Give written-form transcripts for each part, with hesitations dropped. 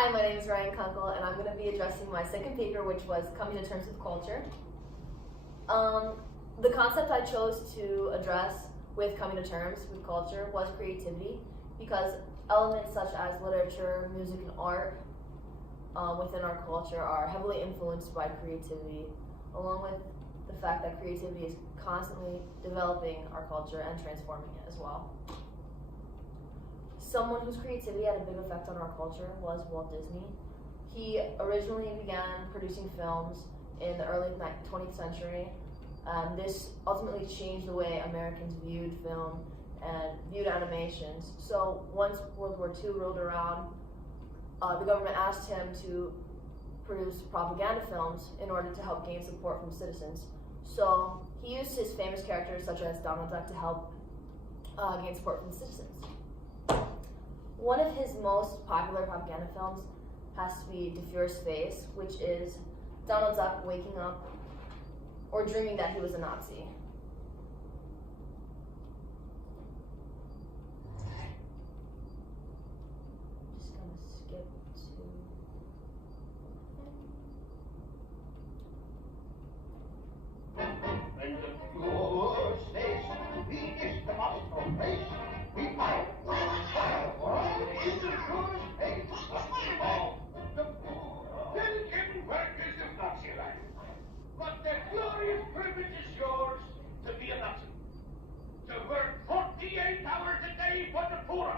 Hi, my name is Ryan Kunkel, and I'm going to be addressing my second paper, which was Coming to Terms with Culture. The concept I chose to address with Coming to Terms with Culture was creativity, because elements such as literature, music, and art within our culture are heavily influenced by creativity, along with the fact that creativity is constantly developing our culture and transforming it as well. Someone whose creativity had a big effect on our culture was Walt Disney. He originally began producing films in the early 20th century. This ultimately changed the way Americans viewed film and viewed animations. So once World War II rolled around, the government asked him to produce propaganda films in order to help gain support from citizens. So he used his famous characters such as Donald Duck to help gain support from citizens. One of his most popular propaganda films has to be De Fuhr's Face, which is Donald Duck waking up or dreaming that he was a Nazi. Just gonna skip to... And De Fuhr's face, he is the master race. We fight, in De Fuhr's face, the then getting workers of Nazi life. But the glorious privilege is yours to be a Nazi. To work 48 hours a day for the poor.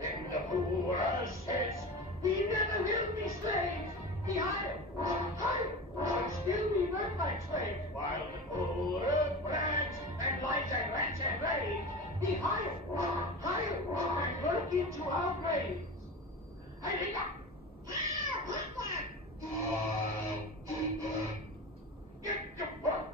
Then the poor says, we never will be slaves. Be hired, but still we work like slaves. While the poor brags and lies and rants and raves. Be hired, and work into our graves. Hey, Get to work.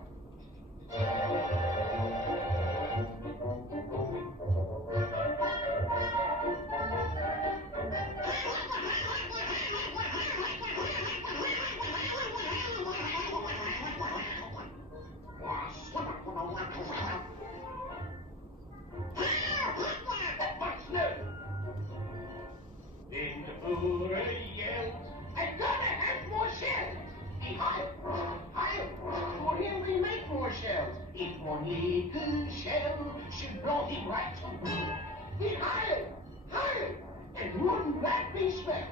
What's new? Then the poor yells, I'm gonna have more shells. Be hired. For him we make more shells. If one little shell should blow him right through. Be hired. And wouldn't that be swell?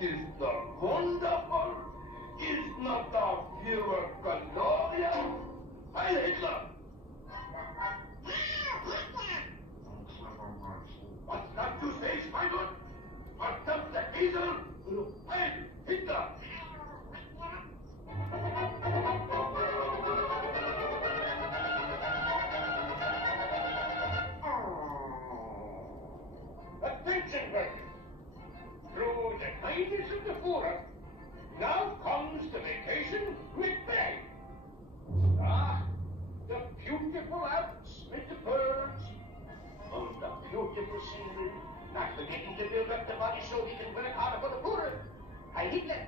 Is not wonderful? Is not the pure Gloria? Heil Hitler! What's that you say, Schweinhund? What does the Esel? Heil Hitler! Attention, workers! Through the kindness of the Führer, now comes the vacation with pay. Ah, the beautiful Alps with the birds, oh, the beautiful scenery, not forgetting to build up the body so we can work harder for the Führer. Heil Hitler!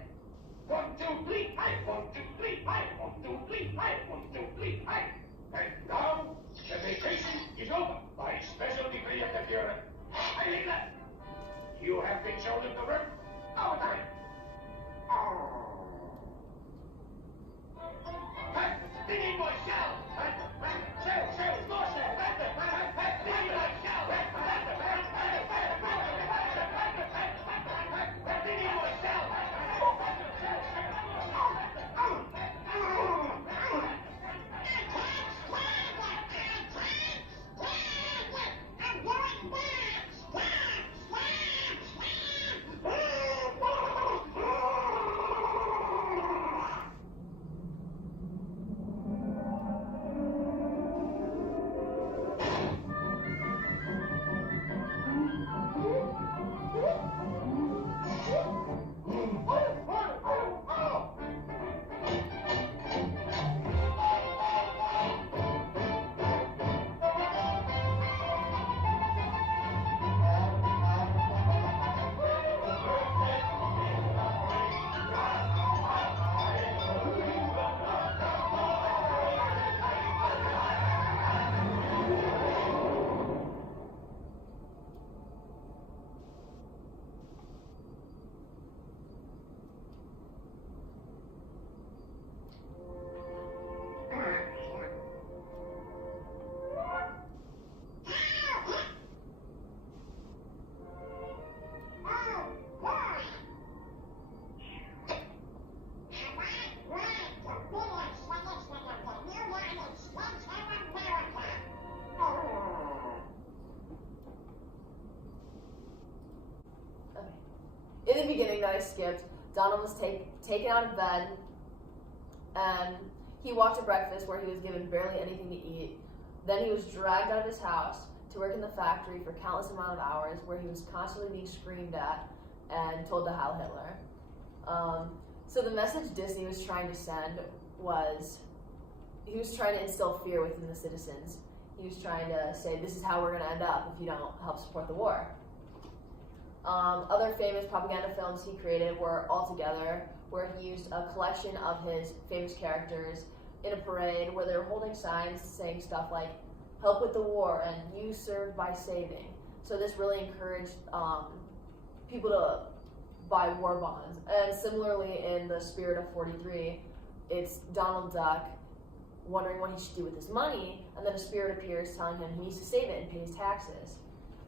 1, 2, 3, hi! 1, 2, 3, hi! 1, 2, 3, hi! 1, 2, 3, hi! And now, the vacation is over by special decree of the Führer. Heil Hitler! You have been shown the work. Our time. We need more shells. Shells, more shells. We need more shells. We need more shells. in the beginning that I skipped, Donald was taken out of bed, and he walked to breakfast where he was given barely anything to eat. Then he was dragged out of his house to work in the factory for countless amount of hours, where he was constantly being screamed at and told to Heil Hitler. So the message Disney was trying to send was, he was trying to instill fear within the citizens. He was trying to say, this is how we're going to end up if you don't help support the war. Other famous propaganda films he created were All Together, where he used a collection of his famous characters in a parade where they were holding signs saying stuff like, help with the war and you serve by saving. So this really encouraged people to buy war bonds. And similarly in The Spirit of 43, it's Donald Duck wondering what he should do with his money, and then a spirit appears telling him he needs to save it and pay his taxes.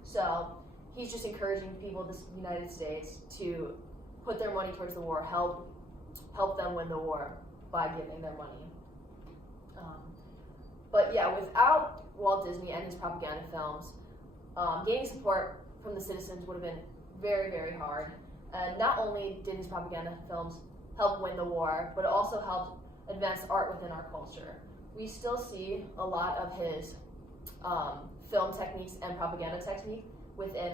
So he's just encouraging people in the United States to put their money towards the war, help them win the war by giving their money. But yeah, without Walt Disney and his propaganda films, gaining support from the citizens would have been very, very hard. And not only did his propaganda films help win the war, but it also helped advance art within our culture. We still see a lot of his film techniques and propaganda technique within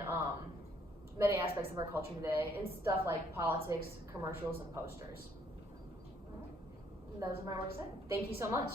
many aspects of our culture today, in stuff like politics, commercials, and posters. And those are my works. Thank you so much.